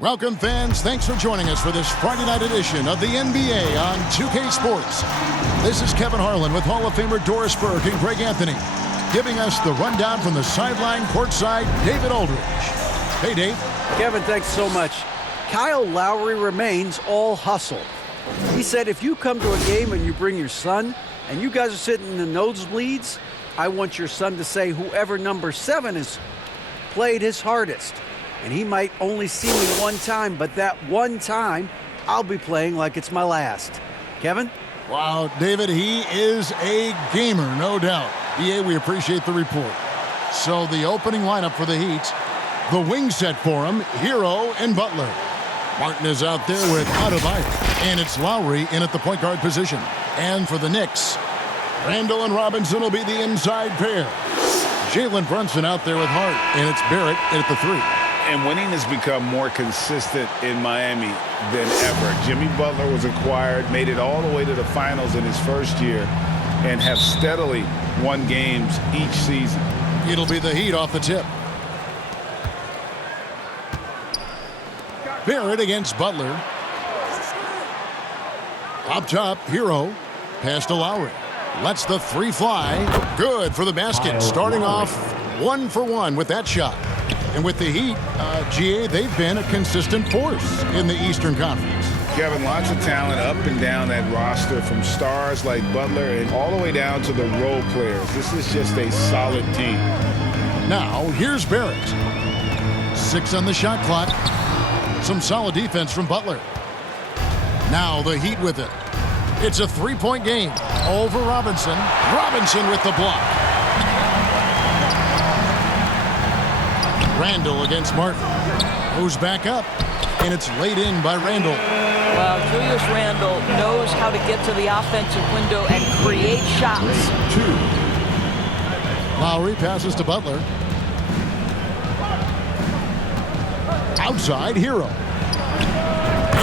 Welcome, fans. Thanks for joining us for this Friday night edition of the NBA on 2K Sports. This is Kevin Harlan with Hall of Famer Doris Burke and Greg Anthony, giving us the rundown from the sideline courtside, David Aldridge. Hey, Dave. Kevin, thanks so much. Kyle Lowry remains all hustle. He said, if you come to a game and you bring your son and you guys are sitting in the nosebleeds, I want your son to say whoever number 7 is played his hardest. And he might only see me one time, but that one time, I'll be playing like it's my last. Kevin? Wow, David, he is a gamer, no doubt. BA, we appreciate the report. So the opening lineup for the Heat, the wing set for him, Herro and Butler. Martin is out there with Adebayo, and it's Lowry in at the point guard position. And for the Knicks, Randall and Robinson will be the inside pair. Jalen Brunson out there with Hart, and it's Barrett in at the 3. And winning has become more consistent in Miami than ever. Jimmy Butler was acquired, made it all the way to the finals in his first year, and have steadily won games each season. It'll be the Heat off the tip. Barrett against Butler. Up top, Herro. Pass to Lowry. Lets the 3 fly. Good for the basket. Starting off 1 for 1 with that shot. And with the Heat, GA, they've been a consistent force in the Eastern Conference. Kevin, lots of talent up and down that roster, from stars like Butler and all the way down to the role players. This is just a solid team. Now, here's Barrett. 6 on the shot clock. Some solid defense from Butler. Now the Heat with it. It's a 3-point game over Robinson. Robinson with the block. Randall against Martin. Goes back up, and it's laid in by Randall. Well, Julius Randall knows how to get to the offensive window and create shots. 2. Lowry passes to Butler. Outside, Herro.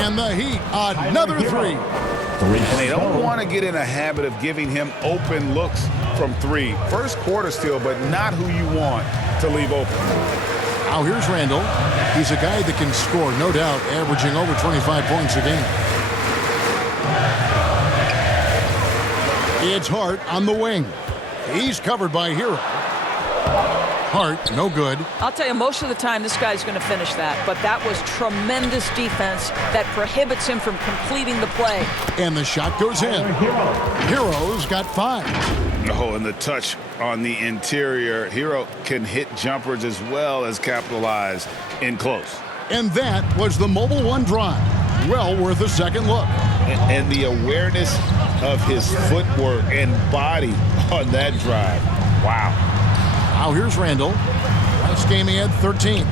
And the Heat, another 3. And they don't want to get in a habit of giving him open looks from 3. First quarter still, but not who you want to leave open. Now here's Randall. He's a guy that can score, no doubt, averaging over 25 points a game. It's Hart on the wing. He's covered by Herro. Hart, no good. I'll tell you, most of the time, this guy's going to finish that. But that was tremendous defense that prohibits him from completing the play. And the shot goes in. Herro's got 5. Oh, and the touch on the interior. Herro can hit jumpers as well as capitalize in close. And that was the Mobile One drive. Well worth a second look. And the awareness of his footwork and body on that drive. Wow. Now here's Randall. Last game he had 13.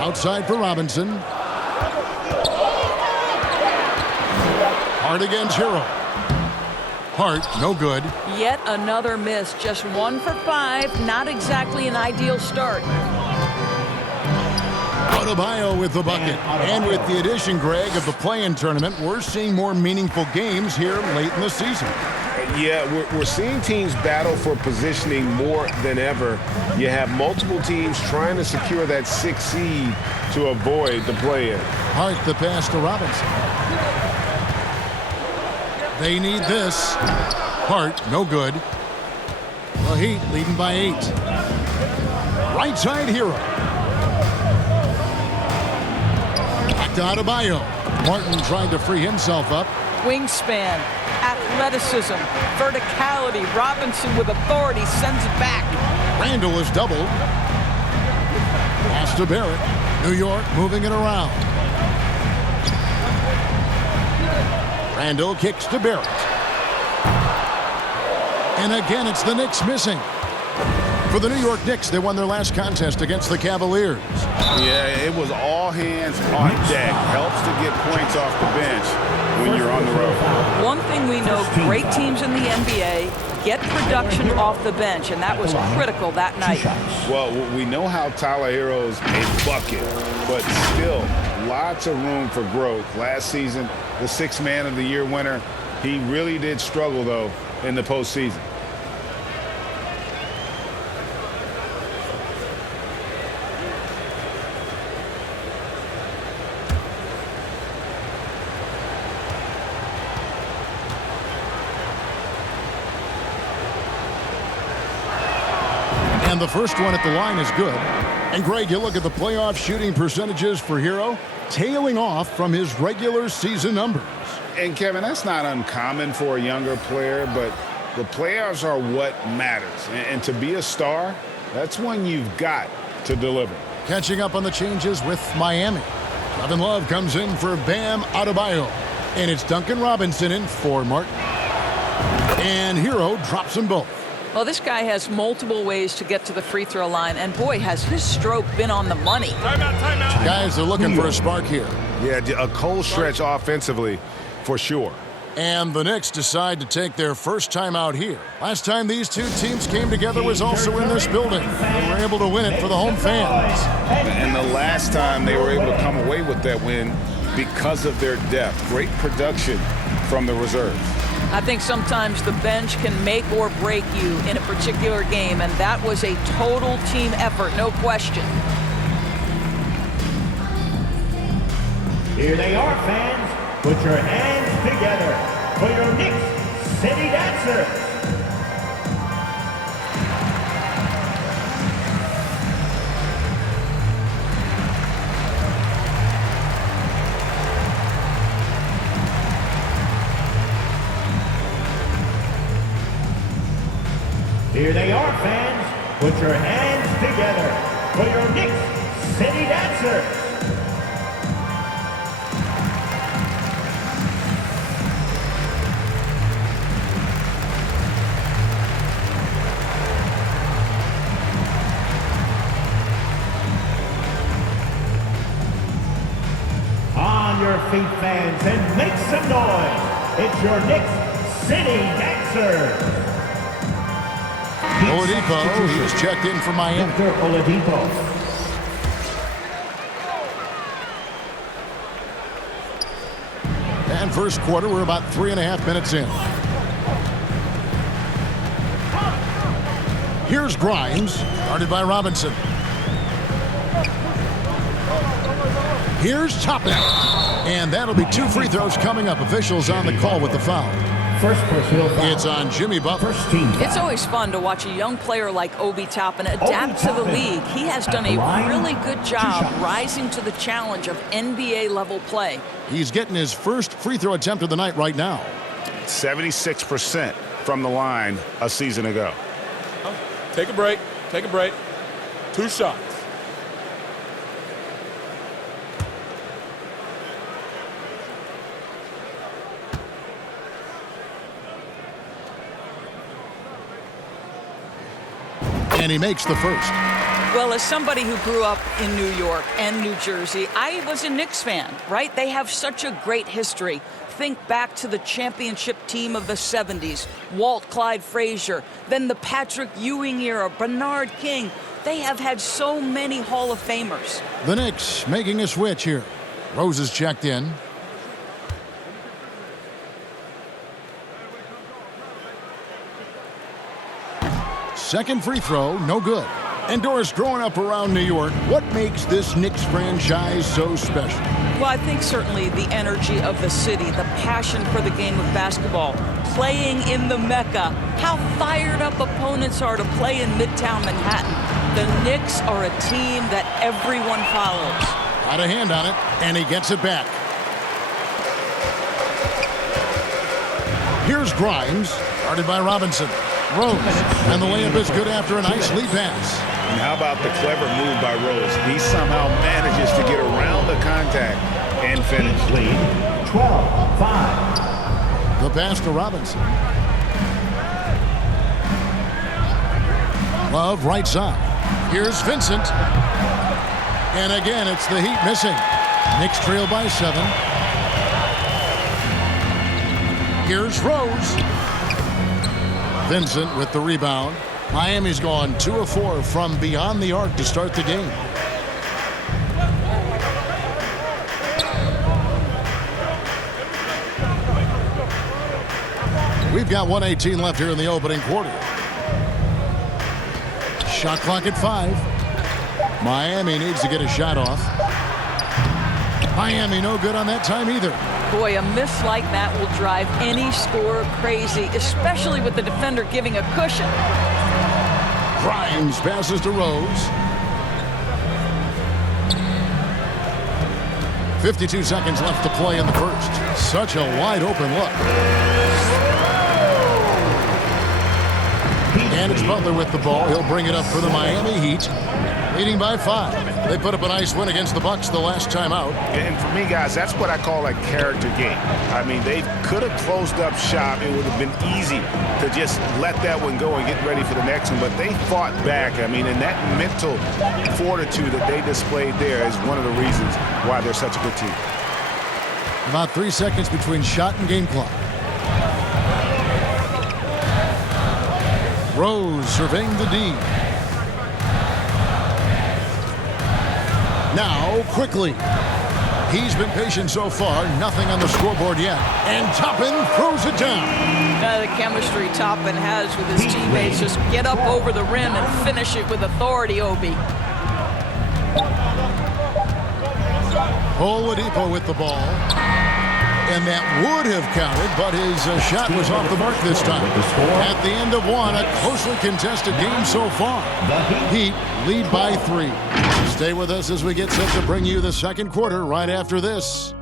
Outside for Robinson. Hart against Herro. Hart, no good. Yet another miss. Just 1 for 5. Not exactly an ideal start. Adebayo with the bucket. And with the addition, Greg, of the play-in tournament, we're seeing more meaningful games here late in the season. Yeah, we're seeing teams battle for positioning more than ever. You have multiple teams trying to secure that 6th seed to avoid the play-in. Hart, the pass to Robinson. They need this. Hart, no good. The Heat leading by 8. Right side, Herro. Back to Adebayo. Martin trying to free himself up. Wingspan, athleticism, verticality. Robinson with authority sends it back. Randall is doubled. Pass to Barrett. New York moving it around. Randall kicks to Barrett. And again, it's the Knicks missing. For the New York Knicks, they won their last contest against the Cavaliers. Yeah, it was all hands on deck. Helps to get points off the bench when you're on the road. One thing we know, great teams in the NBA get production off the bench, and that was critical that night. Well, we know how Tyler Herro's a bucket, but still lots of room for growth. Last season, the 6th Man of the Year winner, he really did struggle, though, in the postseason. And the first one at the line is good. And Greg, you look at the playoff shooting percentages for Herro, tailing off from his regular season numbers. And Kevin, that's not uncommon for a younger player, but the playoffs are what matters. And to be a star, that's when you've got to deliver. Catching up on the changes with Miami. Kevin Love comes in for Bam Adebayo. And it's Duncan Robinson in for Martin. And Herro drops them both. Well, this guy has multiple ways to get to the free throw line, and boy, has his stroke been on the money. Timeout. Guys are looking for a spark here. Yeah, a cold stretch offensively for sure. And the Knicks decide to take their first time out here. Last time these two teams came together was also in this building. They were able to win it for the home fans. And the last time they were able to come away with that win because of their depth. Great production from the reserves. I think sometimes the bench can make or break you in a particular game, and that was a total team effort, no question. Here they are, fans. Put your hands together for your Knicks City Dancers. Here they are, fans. Put your hands together for your Knicks City Dancers. On your feet, fans, and make some noise. It's your Knicks City Dancers. Oladipo, he was checked in for Miami. Victor Oladipo. And first quarter, we're about 3.5 minutes in. Here's Grimes, guarded by Robinson. Here's Toppin. And that'll be 2 free throws coming up. Officials on the call with the foul. First personal foul. It's on Jimmy Butler. First team foul. It's always fun to watch a young player like Obi Toppin adapt to the league. He has done a really good job rising to the challenge of NBA-level play. He's getting his first free throw attempt of the night right now. 76% from the line a season ago. Take a break. 2 shots. And he makes the first. Well, as somebody who grew up in New York and New Jersey, I was a Knicks fan, right? They have such a great history. Think back to the championship team of the 70s, Walt Clyde Frazier, then the Patrick Ewing era, Bernard King. They have had so many Hall of Famers. The Knicks making a switch here. Rose is checked in. Second free throw, no good. And Doris, growing up around New York, what makes this Knicks franchise so special? Well, I think certainly the energy of the city, the passion for the game of basketball, playing in the Mecca, how fired up opponents are to play in Midtown Manhattan. The Knicks are a team that everyone follows. Got a hand on it, and he gets it back. Here's Grimes, guarded by Robinson. Rose, and the layup is good after a nice lead pass. And how about the clever move by Rose? He somehow manages to get around the contact and finish. Lead 12-5. The pass to Robinson. Love right side. Here's Vincent. And again, it's the Heat missing. Knicks trail by 7. Here's Rose. Vincent with the rebound. Miami's gone 2 of 4 from beyond the arc to start the game. We've got 1:18 left here in the opening quarter. Shot clock at 5. Miami needs to get a shot off. Miami no good on that time either. Boy, a miss like that will drive any scorer crazy, especially with the defender giving a cushion. Grimes passes to Rose. 52 seconds left to play in the first. Such a wide open look. And it's Butler with the ball. He'll bring it up for the Miami Heat, leading by 5. They put up a nice win against the Bucks the last time out. And for me, guys, that's what I call a character game. I mean, they could have closed up shop. It would have been easy to just let that one go and get ready for the next one. But they fought back. I mean, and that mental fortitude that they displayed there is one of the reasons why they're such a good team. About 3 seconds between shot and game clock. Rose surveying the D. Now, quickly. He's been patient so far. Nothing on the scoreboard yet. And Toppin throws it down. The chemistry Toppin has with his teammates. Just get up over the rim and finish it with authority, Obi. Oladipo with the ball. And that would have counted, but his shot was off the mark this time. At the end of one, a closely contested game so far. Heat lead by 3. Stay with us as we get set to bring you the second quarter right after this.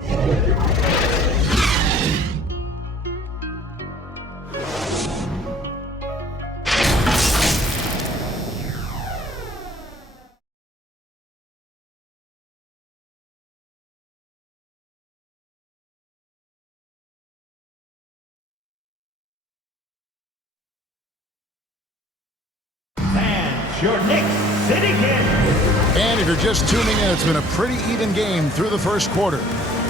Your Knicks City Knicks. And if you're just tuning in, it's been a pretty even game through the first quarter.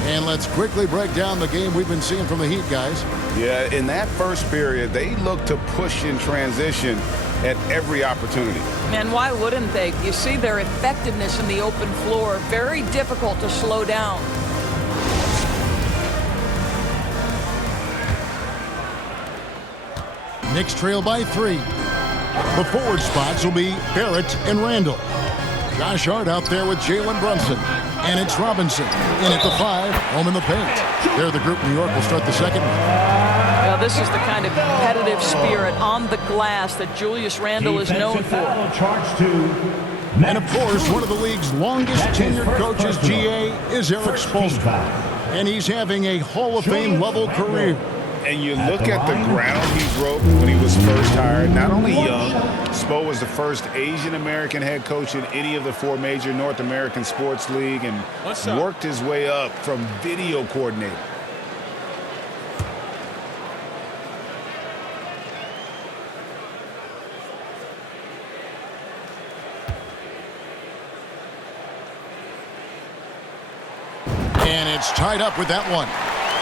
And let's quickly break down the game we've been seeing from the Heat, guys. Yeah, in that first period, they looked to push in transition at every opportunity. And why wouldn't they? You see their effectiveness in the open floor. Very difficult to slow down. Knicks trail by 3. The forward spots will be Barrett and Randall. Josh Hart out there with Jalen Brunson. And it's Robinson in at the 5, home in the paint. They're the group New York will start the second one. Well, this is the kind of competitive spirit on the glass that Julius Randle is known for. And of course, one of the league's longest tenured coaches, GA, is Eric Spoelstra. And he's having a Hall of Fame level career. And you look at the ground he broke when he was first hired. Not only young, Spo was the first Asian-American head coach in any of the 4 major North American sports league and worked his way up from video coordinator. And it's tied up with that one.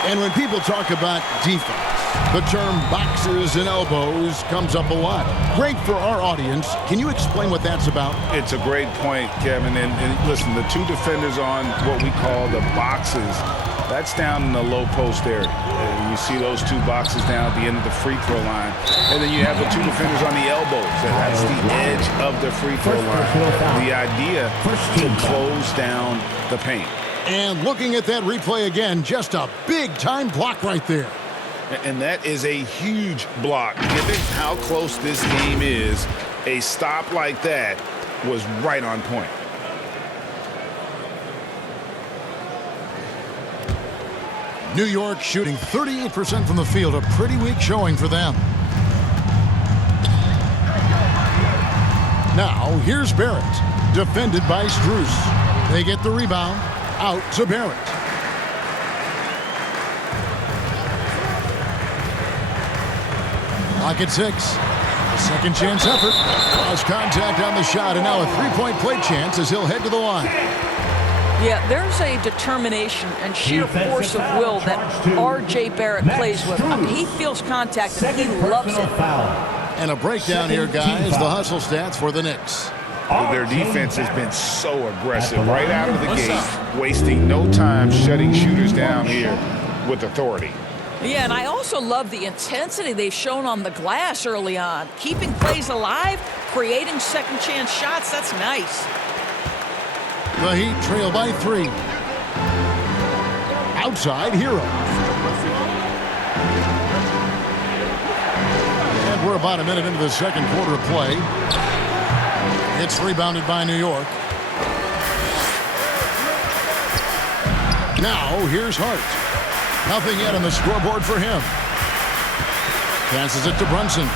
And when people talk about defense, the term boxes and elbows comes up a lot. Great for our audience. Can you explain what that's about? It's a great point, Kevin. And listen, the 2 defenders on what we call the boxes, that's down in the low post area. And you see those 2 boxes down at the end of the free throw line. And then you have the 2 defenders on the elbows. And that's the edge of the free throw line. The idea to close down the paint. And looking at that replay again, just a big-time block right there. And that is a huge block. Given how close this game is, a stop like that was right on point. New York shooting 38% from the field, a pretty weak showing for them. Now, here's Barrett, defended by Strus. They get the rebound. Out to Barrett. Lock at 6. A second chance effort. Lost contact on the shot, and now a 3-point play chance as he'll head to the line. Yeah, there's a determination and sheer force of will that R.J. Barrett plays with. I mean, he feels contact and he loves it. And a breakdown here, guys. The hustle stats for the Knicks. Their defense has been so aggressive right out of the gate, wasting no time shutting shooters down here with authority. Yeah, and I also love the intensity they've shown on the glass early on. Keeping plays alive, creating second chance shots, that's nice. The Heat trail by 3. Outside, Herro. And we're about a minute into the second quarter of play. It's rebounded by New York. Now, here's Hart. Nothing yet on the scoreboard for him. Passes it to Brunson.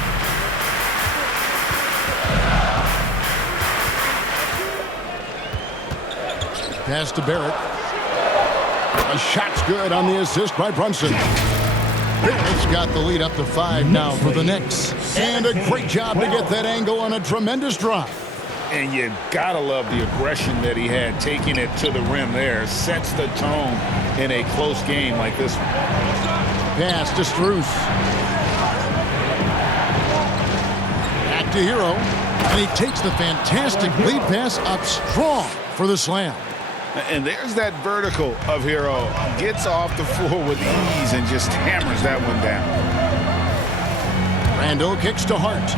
Pass to Barrett. A shot's good on the assist by Brunson. Barrett's got the lead up to 5 now for the Knicks. And a great job to get that angle on a tremendous drive. And you gotta love the aggression that he had, taking it to the rim there. Sets the tone in a close game like this one. Pass to Strus. Back to Herro. And he takes the fantastic lead pass up strong for the slam. And there's that vertical of Herro. Gets off the floor with ease and just hammers that one down. Randall kicks to Hart.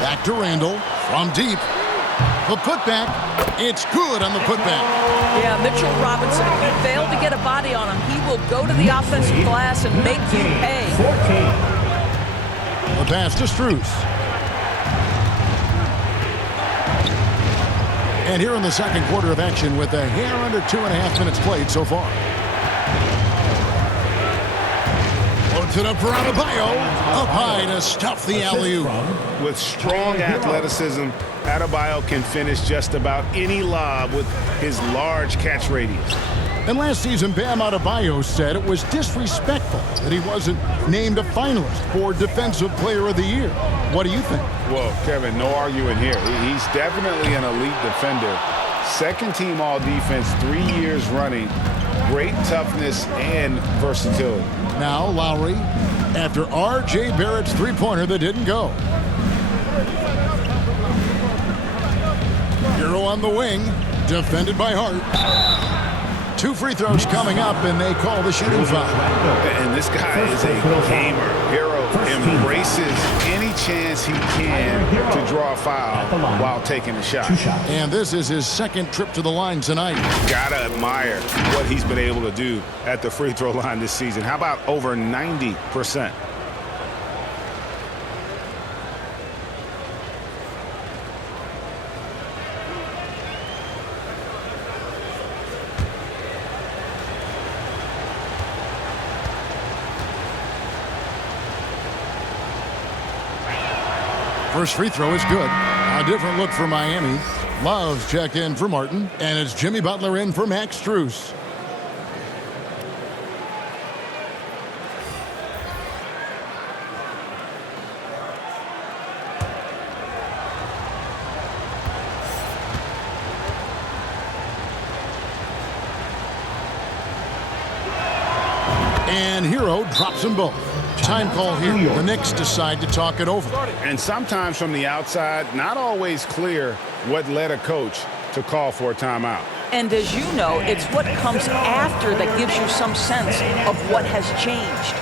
Back to Randall from deep. The putback. It's good on the putback. Yeah, Mitchell Robinson, if you fail to get a body on him, he will go to the offensive glass and make you pay. The pass to Strus. And here in the second quarter of action with a hair under 2.5 minutes played so far. Loads it up for Adebayo. Up high to stuff the alley-oop. With strong athleticism, Adebayo can finish just about any lob with his large catch radius. And last season, Bam Adebayo said it was disrespectful that he wasn't named a finalist for Defensive Player of the Year. What do you think? Well, Kevin, no arguing here. He's definitely an elite defender. Second team all defense 3 years running. Great toughness and versatility. Now Lowry after R.J. Barrett's three-pointer that didn't go. Herro on the wing, defended by Hart. 2 free throws coming up, and they call the shooting foul. And this guy is a gamer. Herro embraces any chance he can to draw a foul while taking a shot. And this is his second trip to the line tonight. Gotta admire what he's been able to do at the free throw line this season. How about over 90%? First free throw is good. A different look for Miami. Love's checked in for Martin, and it's Jimmy Butler in for Max Strus. And Herro drops them both. Time call here. The Knicks decide to talk it over. And sometimes from the outside, not always clear what led a coach to call for a timeout. And as you know, it's what comes after that gives you some sense of what has changed.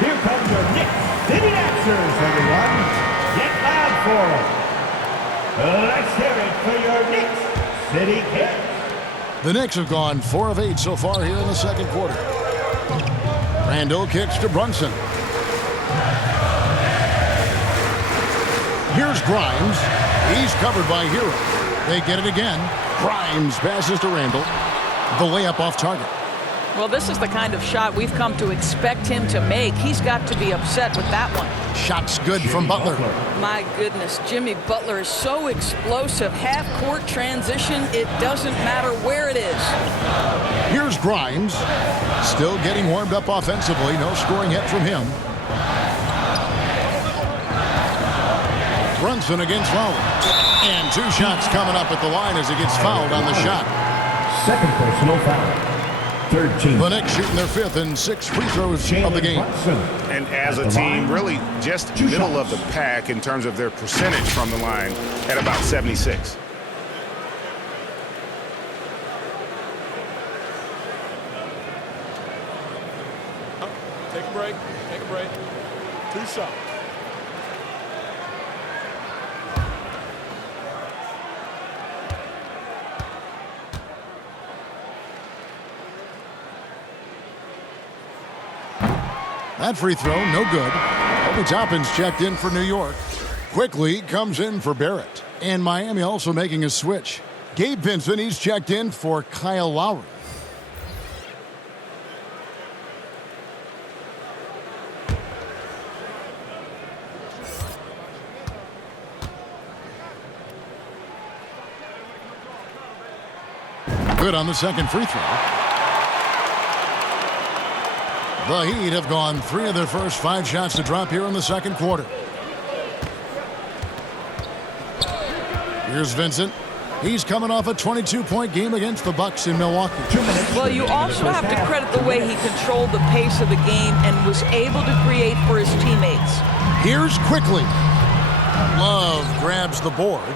Here comes your Knicks City Dancers, everyone. Get loud for them. Let's hear it for your Knicks City Kids. The Knicks have gone 4 of 8 so far here in the second quarter. Randall kicks to Brunson. Here's Grimes. He's covered by Herro. They get it again. Grimes passes to Randall. The layup off target. Well, this is the kind of shot we've come to expect him to make. He's got to be upset with that one. Shot's good from Butler. My goodness, Jimmy Butler is so explosive. Half-court transition, it doesn't matter where it is. Here's Grimes. Still getting warmed up offensively. No scoring yet from him. Brunson against Lowry. And 2 shots coming up at the line as he gets fouled on the shot. Second personal foul. Third team. The Knicks shooting their 5th and 6th free throws of the game. And as a team, really just middle of the pack in terms of their percentage from the line at about 76. Take a break. Take a break. 2 shots. That free throw, no good. Obi Toppin's checked in for New York. Quickly comes in for Barrett. And Miami also making a switch. Gabe Vincent, he's checked in for Kyle Lowry. Good on the second free throw. The Heat have gone 3 of their first 5 shots to drop here in the second quarter. Here's Vincent. He's coming off a 22-point game against the Bucks in Milwaukee. Well, you also have to credit the way he controlled the pace of the game and was able to create for his teammates. Here's Quickly. Love grabs the board.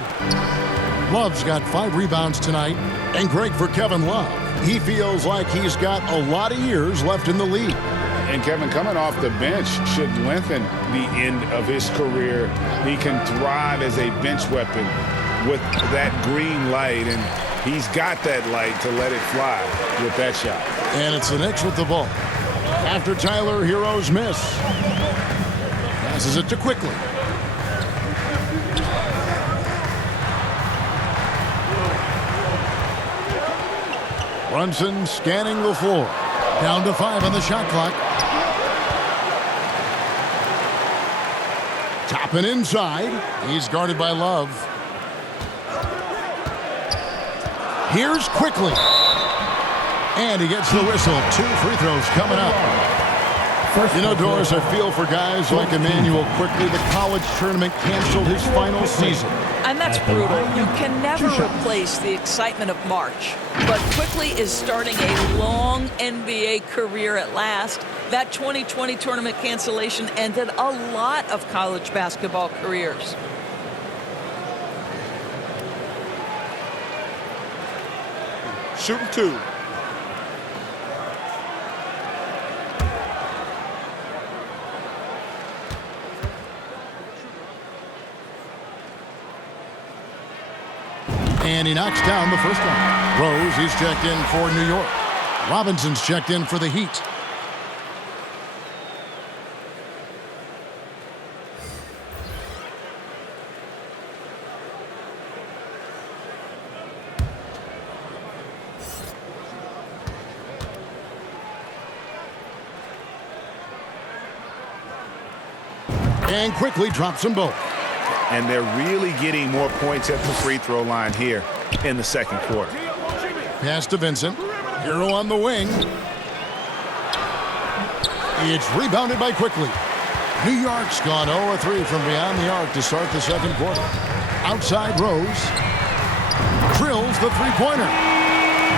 Love's got 5 rebounds tonight. And great for Kevin Love. He feels like he's got a lot of years left in the league. And Kevin, coming off the bench should lengthen the end of his career. He can thrive as a bench weapon with that green light, and he's got that light to let it fly with that shot. And it's the Knicks with the ball. After Tyler Herro's miss. Passes it to Quickly. Brunson scanning the floor. Down to 5 on the shot clock. Toppin inside. He's guarded by Love. Here's Quickly. And he gets the whistle. 2 free throws coming up. You know, Doris, I feel for guys like Emmanuel Quickly. The college tournament canceled his final season. And that's brutal. You can never replace the excitement of March. But Quickly is starting a long NBA career at last. That 2020 tournament cancellation ended a lot of college basketball careers. Shooting 2. And he knocks down the first one. Rose, he's checked in for New York. Robinson's checked in for the Heat. And Quickly drops them both. And they're really getting more points at the free throw line here in the second quarter. Pass to Vincent. Herro on the wing. It's rebounded by Quickly. New York's gone 0-3 from beyond the arc to start the second quarter. Outside Rose. Drills the three-pointer.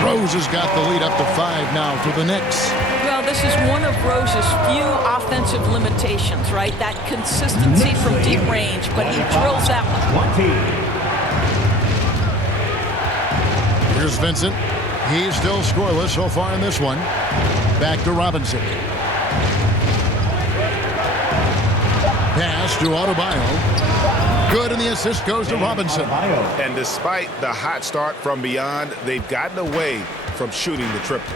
Rose has got the lead up to 5 now for the Knicks. Well, this is one of Rose's few offensive limitations, right? That consistency from deep range, but he drills that one. Here's Vincent. He's still scoreless so far in this one. Back to Robinson. Pass to Adebayo. Good, and the assist goes to Robinson. And despite the hot start from beyond, they've gotten away from shooting the triple.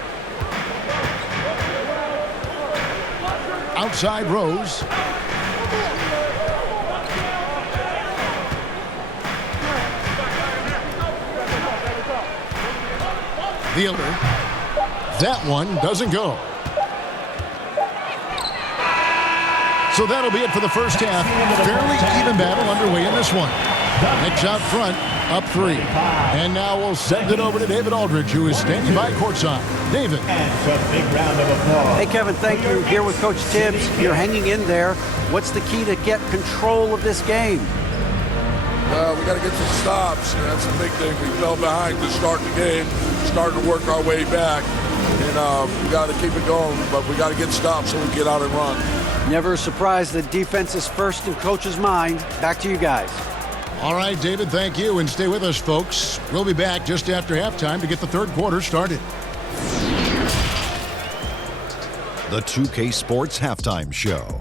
Outside Rose. Wheeler. That one doesn't go. So that'll be it for the first half. Fairly even battle underway in this one. Knicks out front, up 3. And now we'll send it over to David Aldridge, who is standing by courtside. David. Hey, Kevin, thank you. Here with Coach Tibbs. You're hanging in there. What's the key to get control of this game? We got to get some stops. That's the big thing. We fell behind to start the game, starting to work our way back. And we got to keep it going, but we got to get stops so we get out and run. Never a surprise that defense is first in Coach's mind. Back to you guys. All right, David, thank you. And stay with us, folks. We'll be back just after halftime to get the third quarter started. The 2K Sports Halftime Show.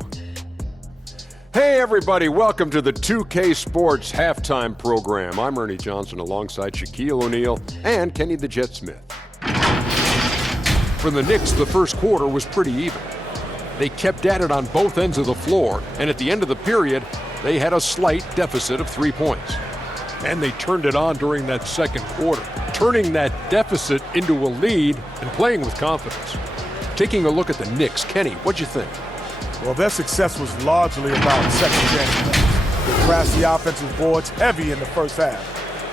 Hey, everybody. Welcome to the 2K Sports Halftime Program. I'm Ernie Johnson alongside Shaquille O'Neal and Kenny the Jet Smith. For the Knicks, the first quarter was pretty even. They kept at it on both ends of the floor, and at the end of the period, they had a slight deficit of 3 points. And they turned it on during that second quarter, turning that deficit into a lead and playing with confidence. Taking a look at the Knicks, Kenny, what'd you think? Well, their success was largely about second chance. They crashed the offensive boards heavy in the first half.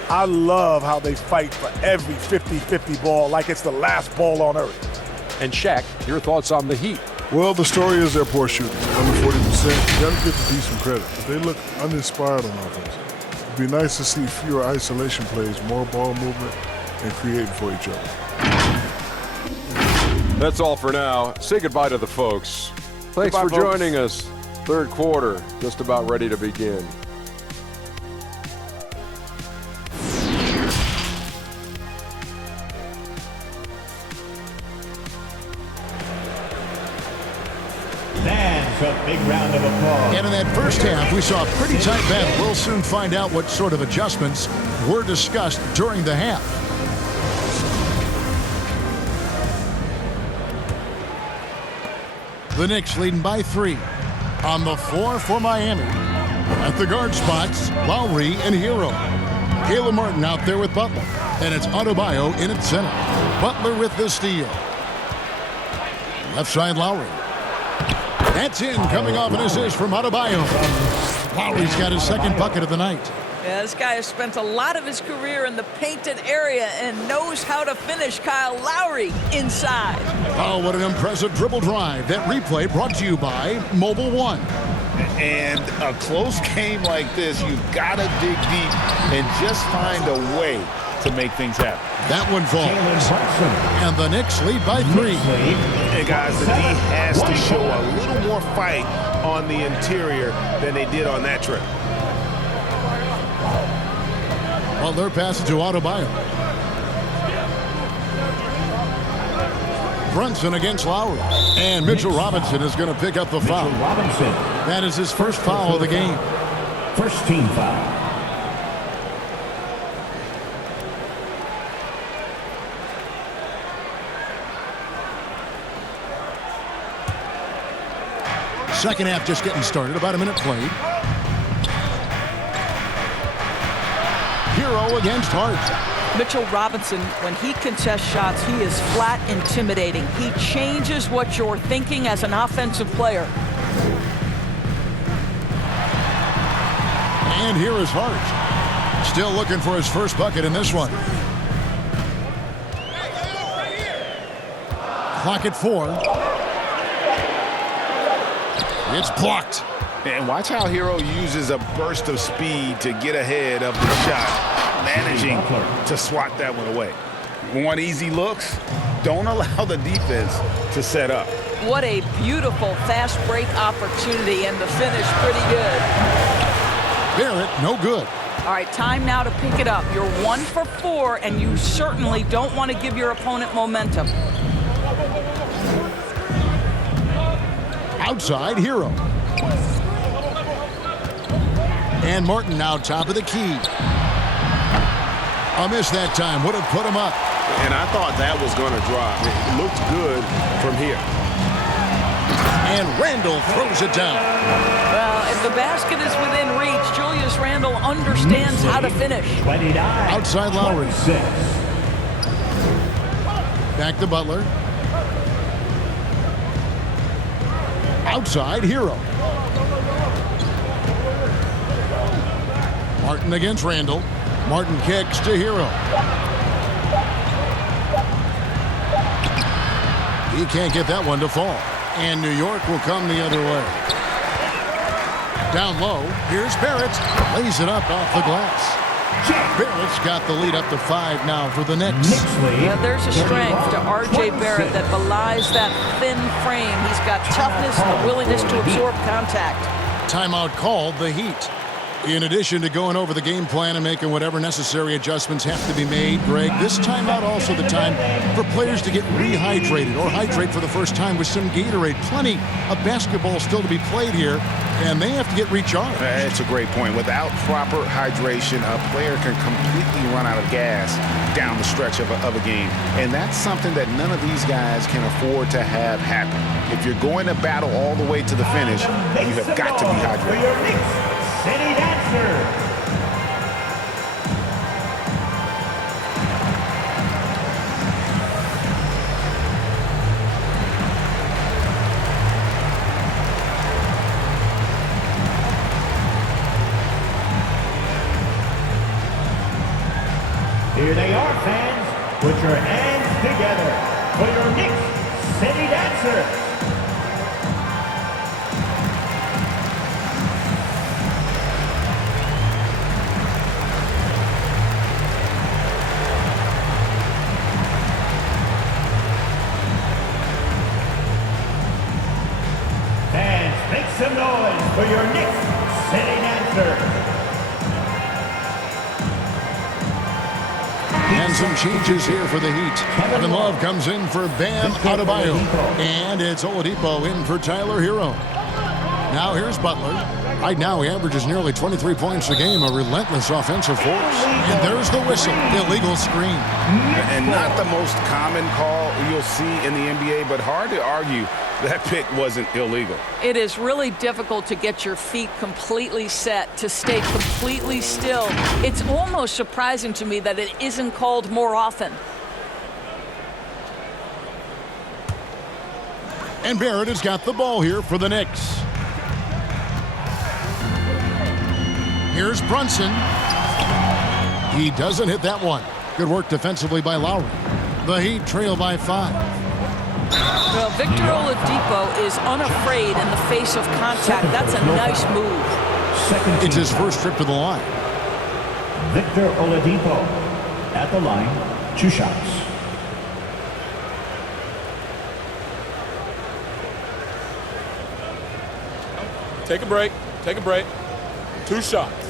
I love how they fight for every 50-50 ball like it's the last ball on earth. And Shaq, your thoughts on the Heat? Well, the story is their poor shooting, under 40%. You got to give the D some credit. They look uninspired on offense. It'd be nice to see fewer isolation plays, more ball movement, and creating for each other. That's all for now. Say goodbye to the folks. Thanks for joining us. Third quarter, just about ready to begin. That's a big round of applause. And in that first half, we saw a pretty tight battle. We'll soon find out what sort of adjustments were discussed during the half. The Knicks leading by 3. On the floor for Miami. At the guard spots, Lowry and Herro. Caleb Martin out there with Butler. And it's Adebayo in at center. Butler with the steal. Left side, Lowry. That's in, coming off an assist from Adebayo. Lowry's got his second bucket of the night. Yeah, this guy has spent a lot of his career in the painted area and knows how to finish. Kyle Lowry inside. Oh, what an impressive dribble drive. That replay brought to you by Mobile One. And a close game like this, you've got to dig deep and just find a way to make things happen. That one falls. And the Knicks lead by 3. And guys, the D has to show a little more fight on the interior than they did on that trip. Well, they're passing to Adebayo. Brunson against Lowry. And Mitchell Robinson is going to pick up the foul. That is his first foul of the game. First team foul. Second half just getting started. About a minute played. Herro against Hart. Mitchell Robinson, when he contests shots, he is flat intimidating. He changes what you're thinking as an offensive player. And here is Hart. Still looking for his first bucket in this one. Clock at 4. It's blocked. And watch how Herro uses a burst of speed to get ahead of the shot, managing to swat that one away. Want easy looks? Don't allow the defense to set up. What a beautiful fast break opportunity, and the finish pretty good. Barrett, no good. All right, time now to pick it up. You're 1 for 4, and you certainly don't want to give your opponent momentum. Outside, Herro. And Martin now top of the key. A miss that time. Would have put him up. And I thought that was going to drop. It looked good from here. And Randle throws it down. Well, if the basket is within reach, Julius Randle understands how to finish. Outside Lowry. Back to Butler. Outside, Herro. Martin against Randall. Martin kicks to Herro. He can't get that one to fall. And New York will come the other way. Down low, here's Barrett. Lays it up off the glass. Barrett's got the lead up to 5 now for the Knicks. Yeah, there's a strength to R.J. Barrett that belies that thin frame. He's got toughness and the willingness to absorb contact. Timeout called, the Heat. In addition to going over the game plan and making whatever necessary adjustments have to be made, Greg, this timeout also the time for players to get rehydrated or hydrate for the first time with some Gatorade. Plenty of basketball still to be played here, and they have to get recharged. It's a great point. Without proper hydration, a player can completely run out of gas down the stretch of a game. And that's something that none of these guys can afford to have happen. If you're going to battle all the way to the finish, you have got to be hydrated. City Dancer. Here they are, fans. Put your hands together for your Knicks City Dancer. Make some noise for your Knicks City Dancer. And some changes here for the Heat. Kevin Love comes in for Bam Adebayo. And it's Oladipo in for Tyler Herro. Now here's Butler. Right now he averages nearly 23 points a game, a relentless offensive force. And there's the whistle, illegal screen. And not the most common call you'll see in the NBA, but hard to argue that pick wasn't illegal. It is really difficult to get your feet completely set, to stay completely still. It's almost surprising to me that it isn't called more often. And Barrett has got the ball here for the Knicks. Here's Brunson. He doesn't hit that one. Good work defensively by Lowry. The Heat trail by 5. Well, Victor Oladipo is unafraid in the face of contact. That's a nice move. It's his first trip to the line. Victor Oladipo at the line, 2 shots. Take a break. Take a break. 2 shots.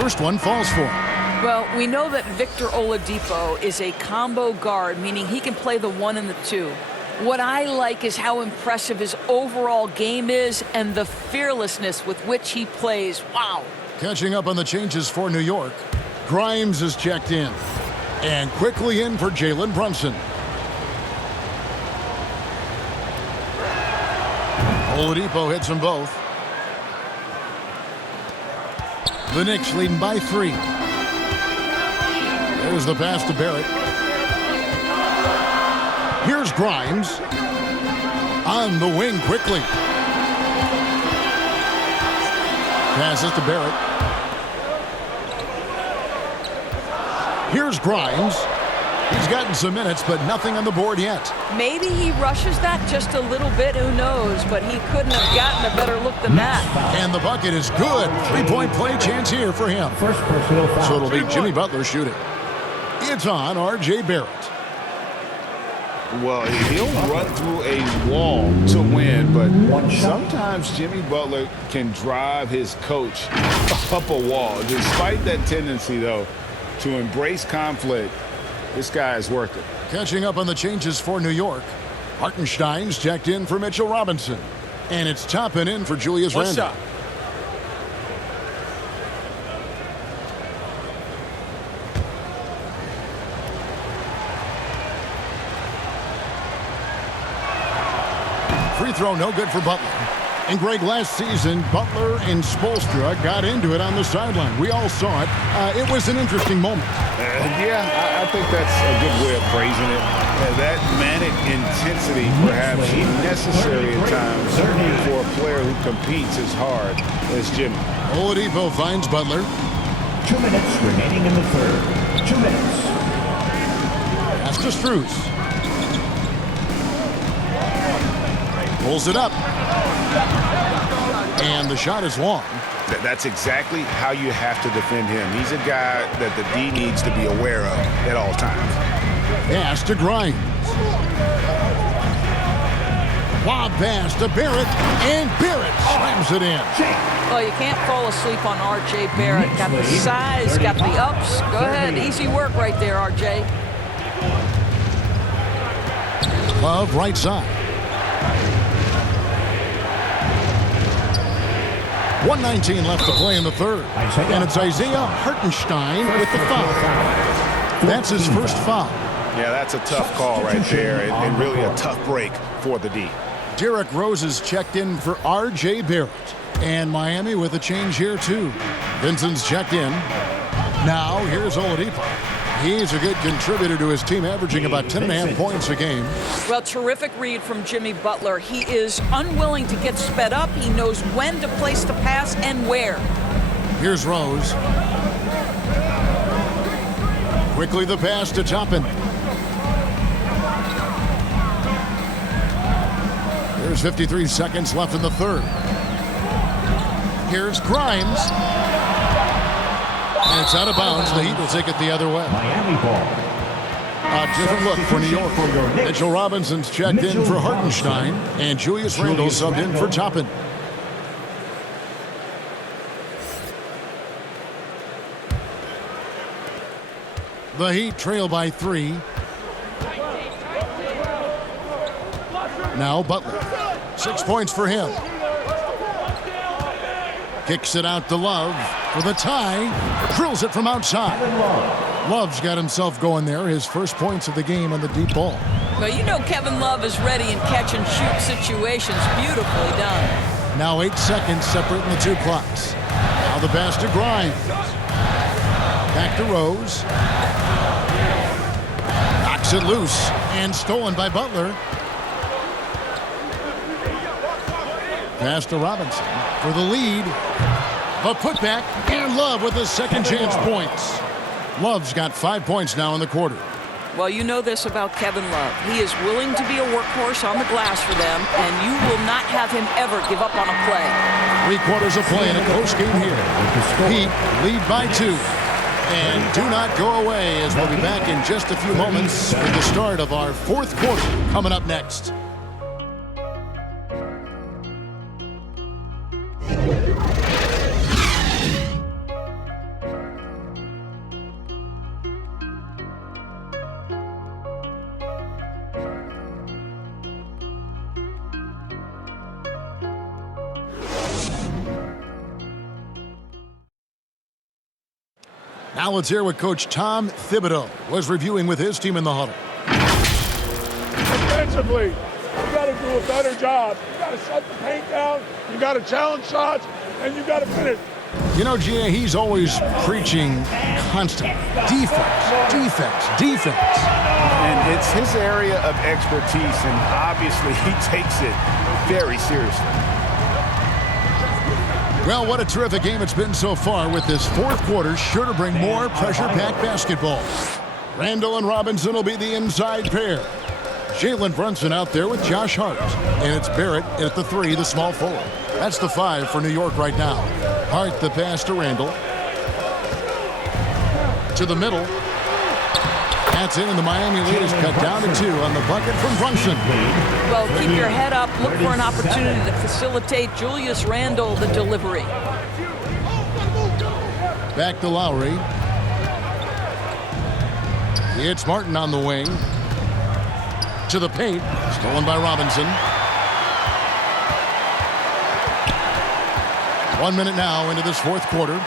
First one falls for him. Well, we know that Victor Oladipo is a combo guard, meaning he can play the 1 and the 2. What I like is how impressive his overall game is and the fearlessness with which he plays. Wow. Catching up on the changes for New York. Grimes is checked in. And quickly in for Jalen Brunson. Oladipo hits them both. The Knicks leading by 3. There's the pass to Barrett. Here's Grimes. On the wing quickly. Passes to Barrett. Here's Grimes. He's gotten some minutes, but nothing on the board yet. Maybe he rushes that just a little bit, who knows, but he couldn't have gotten a better look than that. And the bucket is good. 3-point play chance here for him. First personal foul. So it'll be Jimmy Butler shooting. It's on R.J. Barrett. Well, he'll run through a wall to win, but sometimes Jimmy Butler can drive his coach up a wall. Despite that tendency, though, to embrace conflict, this guy is worth it. Catching up on the changes for New York. Hartenstein's checked in for Mitchell Robinson. And it's Toppin in for Julius Randle. Shot. Free throw no good for Butler. And Greg, last season, Butler and Spoelstra got into it on the sideline. We all saw it. It was an interesting moment. I think that's a good way of phrasing it. That manic intensity perhaps necessary at times for a player who competes as hard as Jimmy. Oladipo finds Butler. 2 minutes remaining in the third. 2 minutes. Pass to Strus. Pulls it up. And the shot is long. That's exactly how you have to defend him. He's a guy that the D needs to be aware of at all times. Pass to Grimes. Lob pass to Barrett, and Barrett slams it in. Well, you can't fall asleep on R.J. Barrett. Got the size, got the ups. Go ahead, easy work right there, R.J. Love right side. 1:19 left to play in the third. And it's Isaiah Hartenstein with the foul. That's his first foul. Yeah, that's a tough call right there, and really a tough break for the D. Derrick Rose is checked in for R.J. Barrett. And Miami with a change here, too. Vincent's checked in. Now, here's Oladipo. He's a good contributor to his team, averaging about 10.5 points a game. Well, terrific read from Jimmy Butler. He is unwilling to get sped up. He knows when to place the pass and where. Here's Rose. Quickly the pass to Toppin. There's 53 seconds left in the third. Here's Grimes. And it's out of bounds. The Heat will take it the other way. Miami ball. A different look for New York. Mitchell Robinson's checked in for Hartenstein, and Julius Randle subbed in for Toppin. The Heat trail by 3. Now Butler. 6 points for him. Kicks it out to Love for the tie. Drills it from outside. Love's got himself going there. His first points of the game on the deep ball. Well, you know Kevin Love is ready in catch-and-shoot situations. Beautifully done. Now 8 seconds separating the two clocks. Now the pass to Grimes. Back to Rose. Knocks it loose and stolen by Butler. Pass to Robinson for the lead. A putback, and Love with his second chance points. Love's got 5 points now in the quarter. Well, you know this about Kevin Love. He is willing to be a workhorse on the glass for them, and you will not have him ever give up on a play. 3 quarters of play in a close game here. Heat lead by 2. And do not go away, as we'll be back in just a few moments with the start of our fourth quarter coming up next. Now let's hear what Coach Tom Thibodeau was reviewing with his team in the huddle. Defensively, you got to do a better job. You got to shut the paint down. You got to challenge shots, and you got to finish. You know, Gia, he's always preaching constant defense, defense, defense. And it's his area of expertise, and obviously he takes it very seriously. Well, what a terrific game it's been so far, with this fourth quarter sure to bring more pressure-packed basketball. Randle and Robinson will be the inside pair. Jalen Brunson out there with Josh Hart. And it's Barrett at the 3, the small forward. That's the 5 for New York right now. Hart the pass to Randle. To the middle. That's in, and the Miami lead is cut down to 2 on the bucket from Brunson. Well, keep your head up. Look for an opportunity to facilitate Julius Randle the delivery. Back to Lowry. It's Martin on the wing. To the paint. Stolen by Robinson. 1 minute now into this fourth quarter.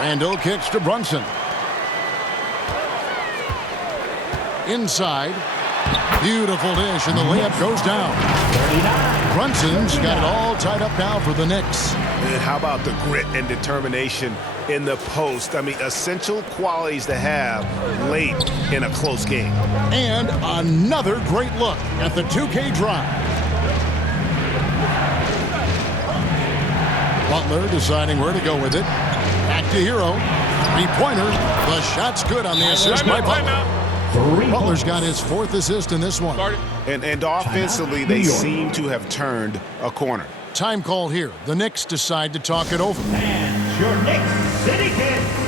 Randle kicks to Brunson. Inside. Beautiful dish, and the layup goes down. Brunson's got it all tied up now for the Knicks. And how about the grit and determination in the post? I mean, essential qualities to have late in a close game. And another great look at the 2K drive. Butler deciding where to go with it. Back to Herro. Three-pointer. The shot's good on the assist by Butler. Butler's got his 4th assist in this one. And offensively, they seem to have turned a corner. Time call here. The Knicks decide to talk it over. And your Knicks City Kids.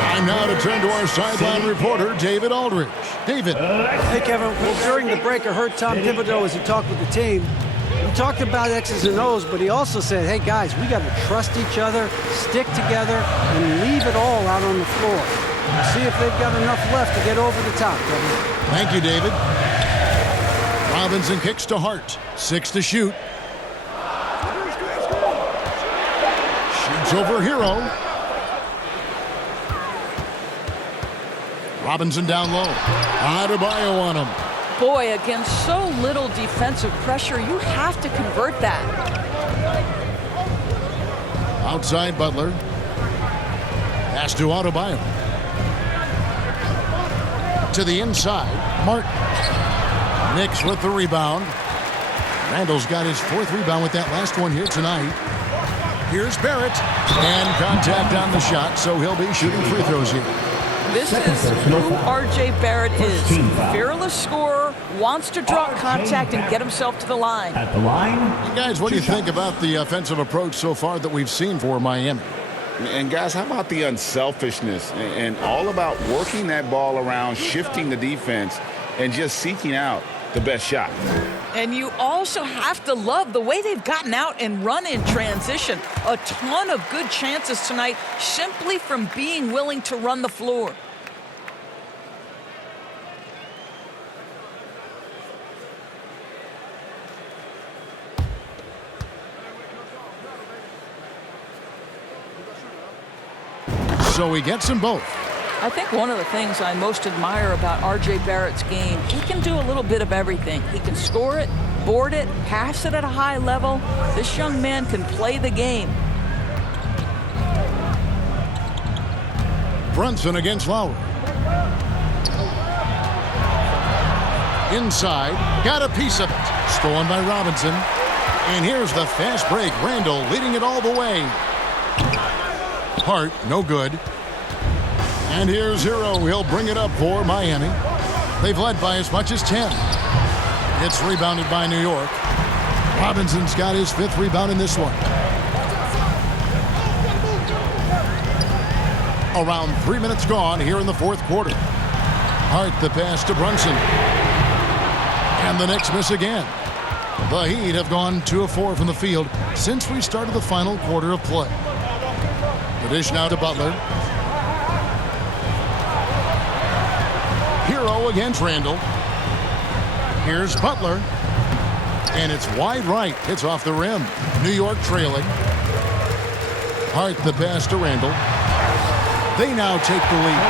Time now to turn to our sideline reporter, David Aldridge. David. Hey, Kevin. Well, during the break, I heard Tom Thibodeau as he talked with the team. He talked about X's and O's, but he also said, hey, guys, we got to trust each other, stick together, and leave it all out on the floor. We'll see if they've got enough left to get over the top, Kevin. Thank you, David. Robinson kicks to Hart. 6 to shoot. Shoots over Herro. Robinson down low. Adebayo on him. Boy, against so little defensive pressure, you have to convert that. Outside Butler. Pass to Adebayo. To the inside. Martin. Knicks with the rebound. Randall's got his 4th rebound with that last one here tonight. Here's Barrett. And contact on the shot, so he'll be shooting free throws here. This is who R.J. Barrett is. Fearless scorer, wants to draw contact and get himself to the line. At the line. You guys, what do you think about the offensive approach so far that we've seen for Miami? And guys, how about the unselfishness and all about working that ball around, shifting the defense, and just seeking out the best shot. And you also have to love the way they've gotten out and run in transition. A ton of good chances tonight simply from being willing to run the floor. So he gets them both. I think one of the things I most admire about R.J. Barrett's game, he can do a little bit of everything. He can score it, board it, pass it at a high level. This young man can play the game. Brunson against Lowry. Inside, got a piece of it. Stolen by Robinson. And here's the fast break. Randall leading it all the way. Hart, no good. And here's Herro. He'll bring it up for Miami. They've led by as much as 10. It's rebounded by New York. Robinson's got his 5th rebound in this one. Around 3 minutes gone here in the 4th quarter. Hart the pass to Brunson. And the Knicks miss again. The Heat have gone 2 of 4 from the field since we started the final quarter of play. The dish now to Butler. Herro against Randall. Here's Butler. And it's wide right. It's off the rim. New York trailing. Hart the pass to Randall. They now take the lead.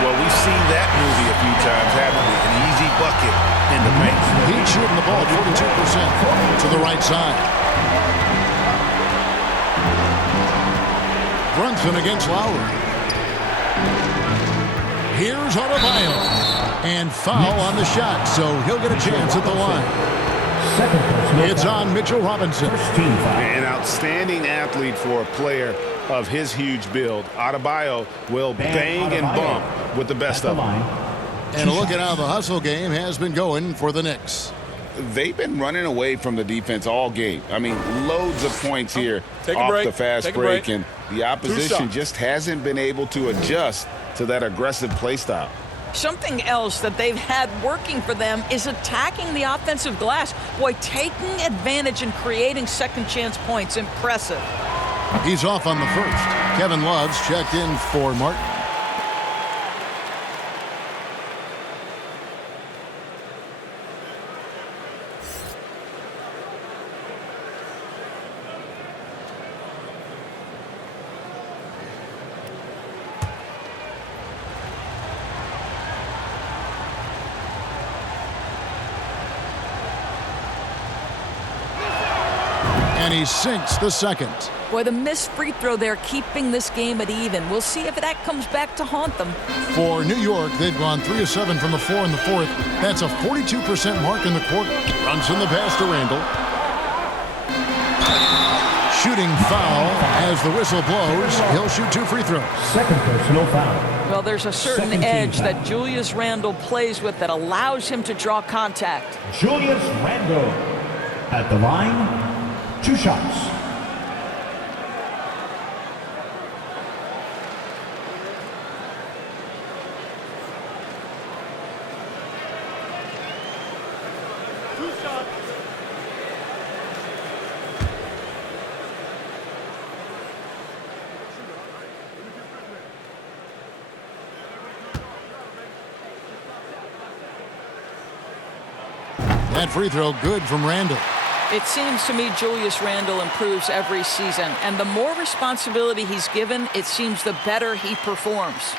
Well, we've seen that movie a few times, haven't we? An easy bucket in the paint. Heat shooting the ball 42% to the right side. Brunson against Lowry. Here's Adebayo. And foul on the shot, so he'll get a chance at the line. It's on Mitchell Robinson. An outstanding athlete for a player of his huge build. Adebayo will bang and bump with the best of them. And look at how the hustle game has been going for the Knicks. They've been running away from the defense all game. I mean, loads of points here off the fast break, and the opposition just hasn't been able to adjust to that aggressive play style. Something else that they've had working for them is attacking the offensive glass. Boy, taking advantage and creating second chance points. Impressive. He's off on the first. Kevin Love's checked in for Martin. And he sinks the second. Boy, the missed free throw there, keeping this game at even. We'll see if that comes back to haunt them. For New York, they've gone 3 of 7 from the floor in the fourth. That's a 42% mark in the quarter. Runs in the pass to Randle. Shooting foul as the whistle blows. He'll shoot 2 free throws. Second personal foul. Well, there's a certain edge that Julius Randle plays with that allows him to draw contact. Julius Randle at the line. 2 shots. That free throw good from Randle. It seems to me Julius Randle improves every season, and the more responsibility he's given, it seems the better he performs.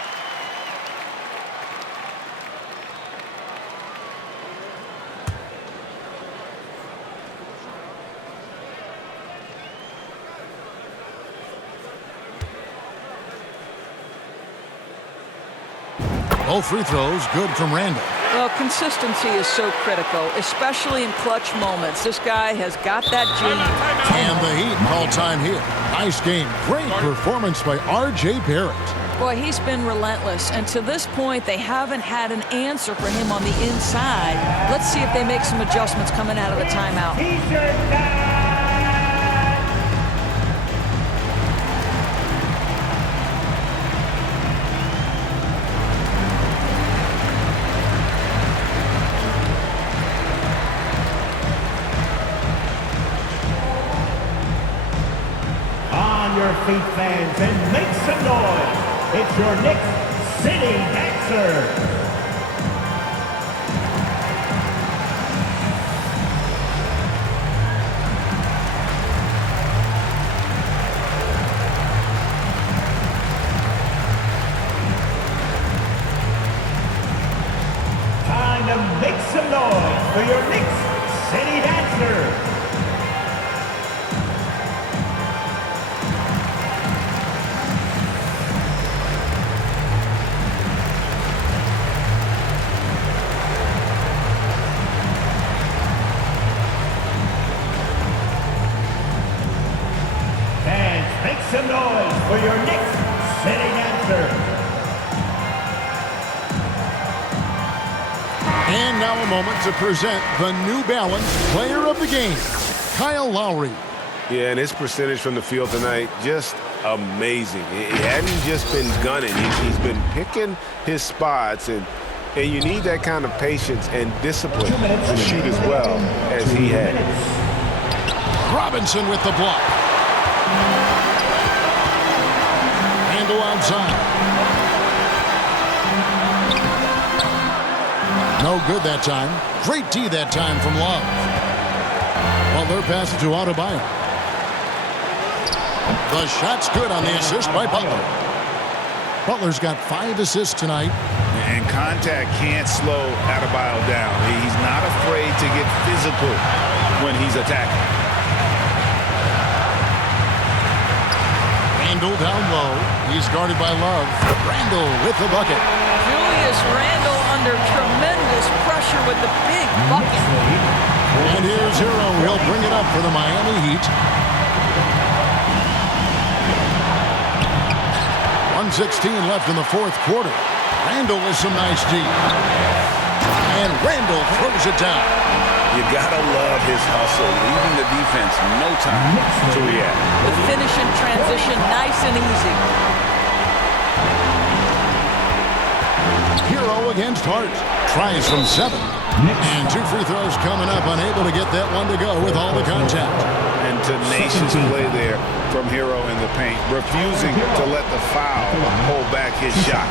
Both free throws good from Randle. Well, consistency is so critical, especially in clutch moments. This guy has got that gene. And the Heat call time here. Nice game. Great performance by R.J. Barrett. Boy, he's been relentless, and to this point, they haven't had an answer for him on the inside. Let's see if they make some adjustments coming out of the timeout. Your feet, fans, and make some noise. It's your Knicks City Dancer. Time to make some noise for your Knicks City Dancer. Some noise for your Knicks City Dancer. And now a moment to present the New Balance Player of the Game, Kyle Lowry. Yeah, and his percentage from the field tonight, just amazing. He hadn't just been gunning. He's been picking his spots, and you need that kind of patience and discipline to shoot as well as he had. Robinson with the block. Randle outside. No good that time. Great D that time from Love. Butler passes to Adebayo. The shot's good on the assist by Butler. Butler's got 5 assists tonight. And contact can't slow Adebayo down. He's not afraid to get physical when he's attacking. Randle down low. He's guarded by Love. Randle with the bucket. Julius Randle under tremendous pressure with the big bucket. And here's Herro. He'll bring it up for the Miami Heat. 1:16 left in the fourth quarter. Randle with some nice D. And Randle throws it down. You gotta love his hustle, leaving the defense no time to react. The finish in transition, nice and easy. Herro against Hart. Tries from 7. And 2 free throws coming up. Unable to get that one to go with all the contact. And tenacious play there from Herro in the paint, refusing to let the foul hold back his shot.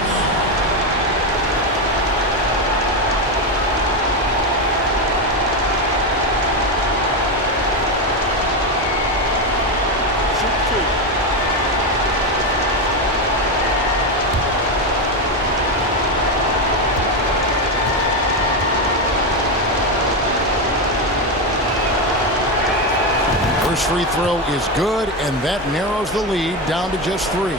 First free throw is good, and that narrows the lead down to just 3.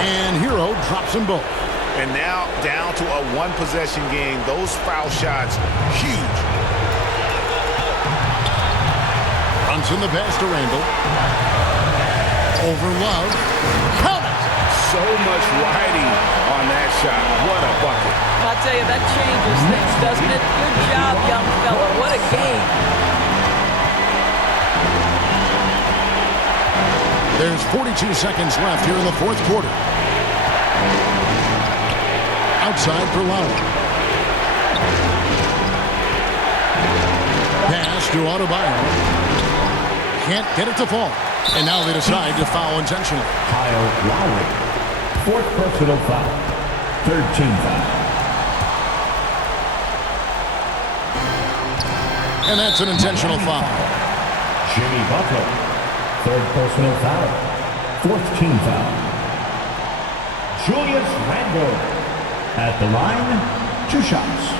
And Herro drops them both. And now down to a one-possession game. Those foul shots, huge. Brunson the pass to Randle. Over Love. Count it! So much riding on that shot. What a bucket. I'll tell you, that changes things, doesn't it? Good job, young fella. What a game. There's 42 seconds left here in the fourth quarter. Outside for Lowry. Pass to Adebayo. Can't get it to fall. And now they decide to foul intentionally. Kyle Lowry. 4th personal foul. 3rd team foul. And that's an intentional foul. Jimmy Butler. 3rd personal foul. 4th team foul. Julius Randle. At the line, 2 shots.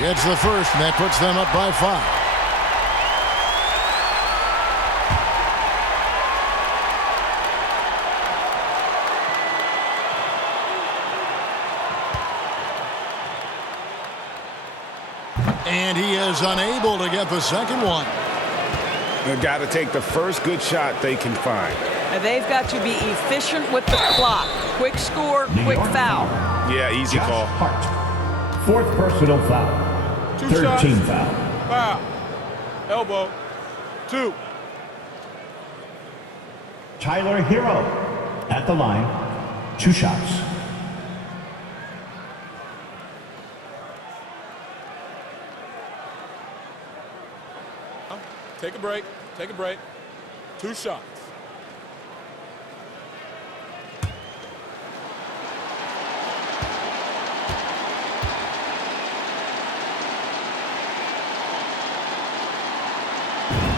Gets the first, and that puts them up by 5. And he is unable to get the second one. They've got to take the first good shot they can find. They've got to be efficient with the clock. Quick score, quick foul. Yeah, easy call. Hart. 4th personal foul. 2 3rd shots. team foul. Foul. Elbow. 2. Tyler Herro. At the line, 2 shots. Take a break. Take a break. 2 shots.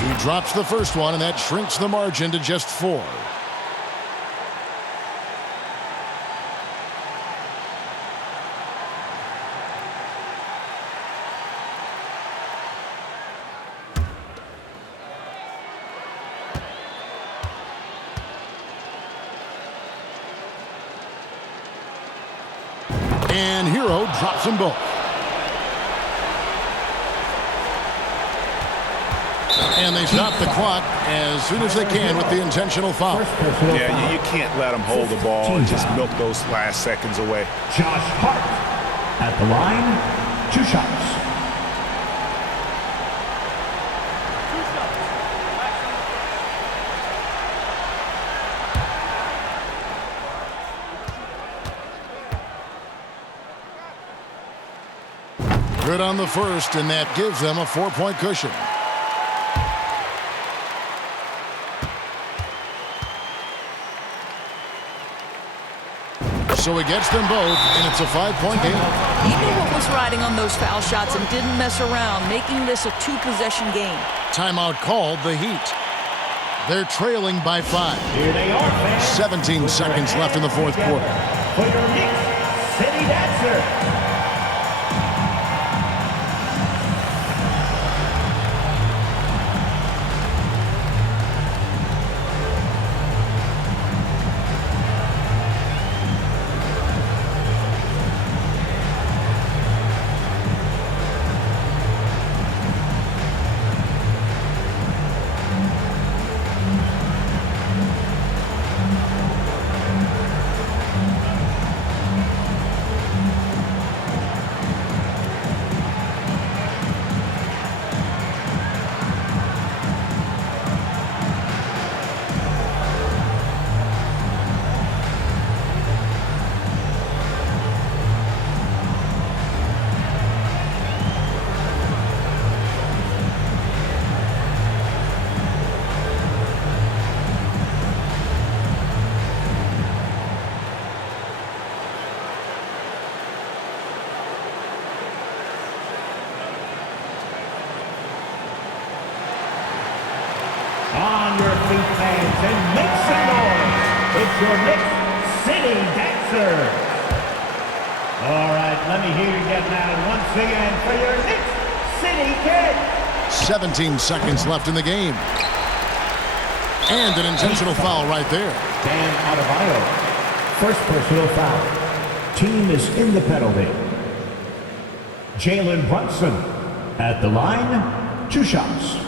He drops the first one, and that shrinks the margin to just 4. And Herro drops them both. And they stop the clock as soon as they can with the intentional foul. Yeah, you can't let them hold the ball and just milk those last seconds away. Josh Hart. At the line, 2 shots. Good on the first, and that gives them a 4-point cushion. So he gets them both, and it's a 5-point game. He knew what was riding on those foul shots and didn't mess around, making this a 2-possession game. Timeout called, the Heat. They're trailing by 5. Here they are, fans. 17 seconds left in the fourth quarter. For your Knicks City Dancer. On your feet, fans, and make some noise. It's your Knicks City Dancer. All right, let me hear you get loud once again for your Knicks City Kids. 17 seconds left in the game. And an intentional foul right there. Dan Adebayo, first personal foul. Team is in the penalty. Jalen Brunson at the line, 2 shots.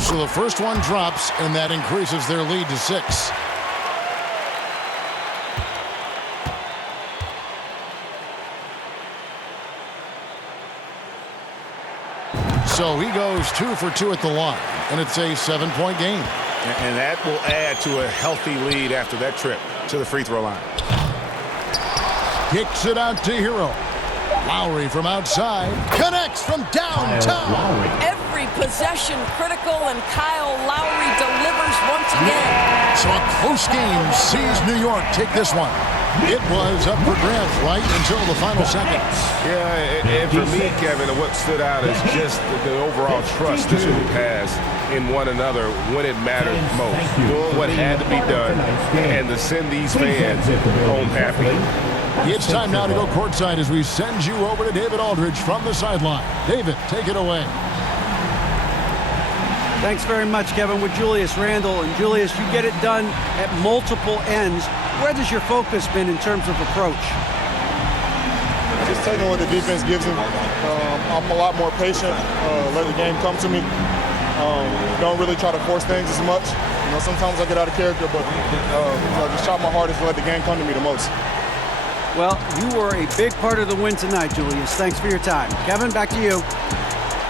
So the first one drops, and that increases their lead to 6. So he goes 2 for 2 at the line, and it's a 7-point game. And that will add to a healthy lead after that trip to the free throw line. Kicks it out to Herro. Lowry from outside. Connects from downtown. Every possession critical, and Kyle Lowry delivers once again. So a close game sees New York take this one. It was up for grabs right until the final seconds. Yeah, and for me, Kevin, what stood out is just the overall trust this group has in one another when it mattered most. Doing what had to be done and to send these fans home happy. It's time now to go courtside as we send you over to David Aldridge from the sideline. David, take it away. Thanks very much, Kevin, with Julius Randle. And Julius, you get it done at multiple ends. Where has your focus been in terms of approach? Just taking what the defense gives me. I'm a lot more patient, let the game come to me. Don't really try to force things as much. You know, sometimes I get out of character, but just try my hardest to let the game come to me the most. Well, you were a big part of the win tonight, Julius. Thanks for your time. Kevin, back to you.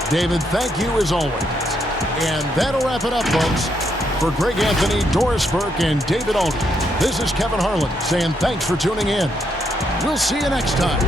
David, thank you as always. And that'll wrap it up, folks. For Greg Anthony, Doris Burke, and David Aldridge, this is Kevin Harlan saying thanks for tuning in. We'll see you next time.